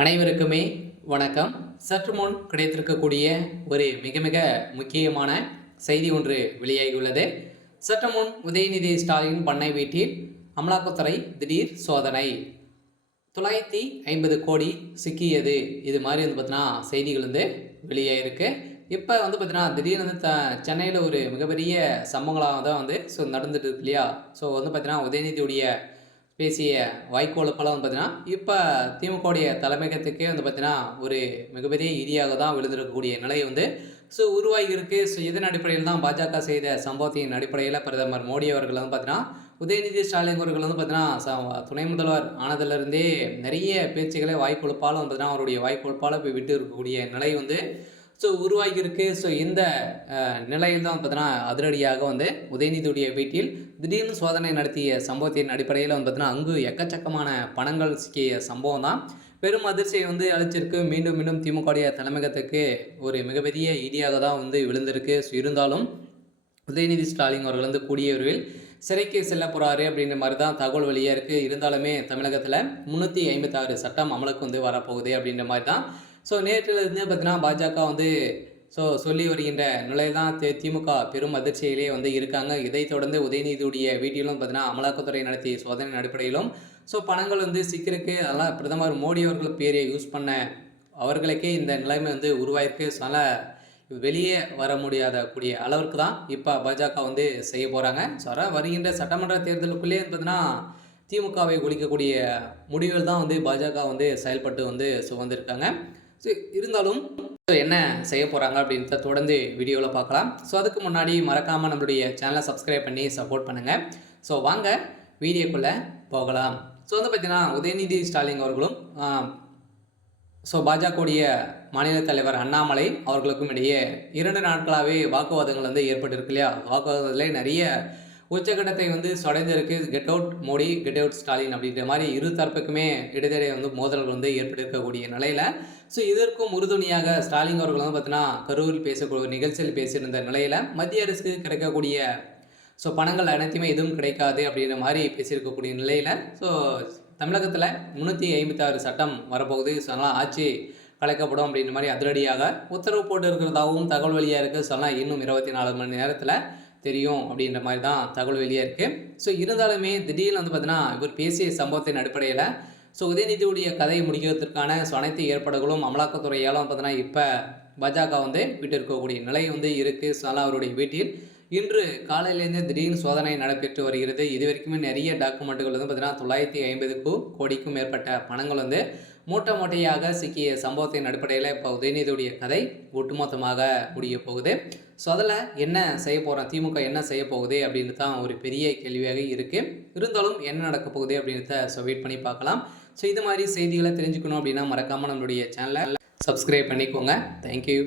அனைவருக்குமே வணக்கம். சற்று முன் கிடைத்திருக்கக்கூடிய ஒரு மிக மிக முக்கியமான செய்தி ஒன்று வெளியாகியுள்ளது. சற்று முன் உதயநிதி ஸ்டாலின் பண்ணை வீட்டில் அமலாக்கத்துறை திடீர் சோதனை, 950 கோடி சிக்கியது. இது மாதிரி பார்த்தீங்கன்னா செய்திகள் வெளியாகிருக்கு. இப்போ பார்த்தீங்கன்னா திடீர்னு சென்னையில் ஒரு மிகப்பெரிய சம்பவங்களாக தான் நடந்துட்டு இருக்கு இல்லையா? பார்த்தீங்கன்னா உதயநிதியுடைய பேசிய வாய்க்கோளுப்பெல்லாம் பார்த்தீங்கன்னா இப்போ திமுகவுடைய தலைமையகத்துக்கே பார்த்தீங்கன்னா ஒரு மிகப்பெரிய இடியாக தான் விழுந்திருக்கக்கூடிய நிலை உருவாகி இருக்கு. இதன் அடிப்படையில் தான் பாஜக செய்த சம்பவத்தின் அடிப்படையில் பிரதமர் மோடி அவர்கள் பார்த்தீங்கன்னா உதயநிதி ஸ்டாலின் அவர்கள் பார்த்தீங்கன்னா துணை முதல்வர் ஆனதிலிருந்தே நிறைய பேச்சுக்களை வாய்க்கொழுப்பாலும் பார்த்தீங்கன்னா அவருடைய வாய்க்கொழுப்பால் போய் விட்டு இருக்கக்கூடிய நிலை உருவாகியிருக்கு. இந்த நிலையில் தான் பார்த்தீங்கன்னா அதிரடியாக உதயநிதியுடைய வீட்டில் திடீர்னு சோதனை நடத்திய சம்பவத்தின் அடிப்படையில் பார்த்தீங்கன்னா அங்கு எக்கச்சக்கமான பணங்கள் சிக்கிய சம்பவம் தான் பெரும் அதிர்ச்சியை அளிச்சிருக்கு. மீண்டும் மீண்டும் திமுகவுடைய தலைமையகத்துக்கு ஒரு மிகப்பெரிய இடியாக தான் விழுந்திருக்கு. இருந்தாலும் உதயநிதி ஸ்டாலின் அவர்கள் கூடிய விரைவில் சிறைக்கு செல்ல போகிறாரு அப்படின்ற மாதிரி தான் தகவல் வெளியாக இருக்குது. இருந்தாலுமே தமிழகத்தில் 356 சட்டம் அமலுக்கு வரப்போகுது அப்படின்ற மாதிரி தான் நேற்றிலிருந்து பார்த்தீங்கன்னா பாஜக சொல்லி வருகின்ற நிலையில் தான் திமுக பெரும் அதிர்ச்சியிலே இருக்காங்க. இதைத் தொடர்ந்து உதயநிதியுடைய வீட்டிலும் பார்த்தீங்கன்னா அமலாக்கத்துறை நடத்திய சோதனை அடிப்படையிலும் பணங்கள் சிக்கிருக்கு. அதெல்லாம் பிரதமர் மோடி அவர்கள் பேரை யூஸ் பண்ண அவர்களுக்கே இந்த நிலைமை உருவாயிருக்கு. அதனால் வெளியே வர முடியாத கூடிய அளவிற்கு தான் இப்போ பாஜக செய்ய போகிறாங்க. வருகின்ற சட்டமன்ற தேர்தலுக்குள்ளே பார்த்தீங்கன்னா திமுகவை ஒழிக்கக்கூடிய முடிவில் தான் பாஜக செயல்பட்டு சுமந்திருக்காங்க. இருந்தாலும் என்ன செய்ய போகிறாங்க அப்படின்றத தொடர்ந்து வீடியோவில் பார்க்கலாம். அதுக்கு முன்னாடி மறக்காமல் நம்மளுடைய சேனலை சப்ஸ்கிரைப் பண்ணி சப்போர்ட் பண்ணுங்கள். வாங்க வீடியோக்குள்ளே போகலாம். பார்த்தீங்கன்னா உதயநிதி ஸ்டாலின் அவர்களும் பாஜகவுடைய மாநில தலைவர் அண்ணாமலை அவர்களுக்கும் இடையே 2 நாட்களாகவே வாக்குவாதங்கள் ஏற்பட்டிருக்கு இல்லையா? வாக்குவாதத்தில் நிறைய உச்சகட்டத்தை சொடைந்திருக்கு. Get out Modi, get out Stalin அப்படின்ற மாதிரி இரு தரப்புக்குமே இடையிடையே மோதல்கள் ஏற்பட்டிருக்கக்கூடிய நிலையில் இதற்கும் உறுதுணையாக ஸ்டாலின் அவர்கள் பார்த்தீங்கன்னா கரூரில் பேசக்கூடிய நிகழ்ச்சியில் பேசியிருந்த நிலையில் மத்திய அரசுக்கு கிடைக்கக்கூடிய பணங்கள் அனைத்துமே எதுவும் கிடைக்காது அப்படின்ற மாதிரி பேசியிருக்கக்கூடிய நிலையில் தமிழகத்தில் 356 சட்டம் வரப்போகுது. அதனால் ஆட்சி கலைக்கப்படும் அப்படின்ற மாதிரி அதிரடியாக உத்தரவு போட்டு இருக்கிறதாகவும் தகவல் வெளியாக இருக்குது. இன்னும் 24 மணி நேரத்தில் தெரியும் அப்படின்ற மாதிரி தான் தகவல் வெளியாக இருக்குது. இருந்தாலுமே திடீர்னு பார்த்தீங்கன்னா இவர் பேசிய சம்பவத்தின் அடிப்படையில் உதயநிதியுடைய கதையை முடிக்கிறதுக்கான அனைத்து ஏற்பாடுகளும் அமலாக்கத்துறையாலும் பார்த்தீங்கன்னா இப்போ பாஜக விட்டு இருக்கக்கூடிய நிலை இருக்குது. அதனால் அவருடைய வீட்டில் இன்று காலையிலேருந்து திடீர்னு சோதனை நடைபெற்று வருகிறது. இது வரைக்குமே நிறைய டாக்குமெண்ட்டுகள் பார்த்தீங்கன்னா 950 கோடிக்கும் மேற்பட்ட பணங்கள் மூட்டை மூட்டையாக சிக்கிய சம்பவத்தின் அடிப்படையில் இப்போ உதயநிதியுடைய கதை ஒட்டுமொத்தமாக முடிய போகுது. அதில் என்ன செய்ய போகிறோம், திமுக என்ன செய்ய போகுது அப்படின்னு தான் ஒரு பெரிய கேள்வியாக இருக்குது. இருந்தாலும் என்ன நடக்க போகுது அப்படின்றத வெயிட் பண்ணி பார்க்கலாம். இது மாதிரி செய்திகளை தெரிஞ்சுக்கணும் அப்படின்னா மறக்காமல் நம்மளுடைய சேனலை சப்ஸ்கிரைப் பண்ணிக்கோங்க. தேங்க்யூ.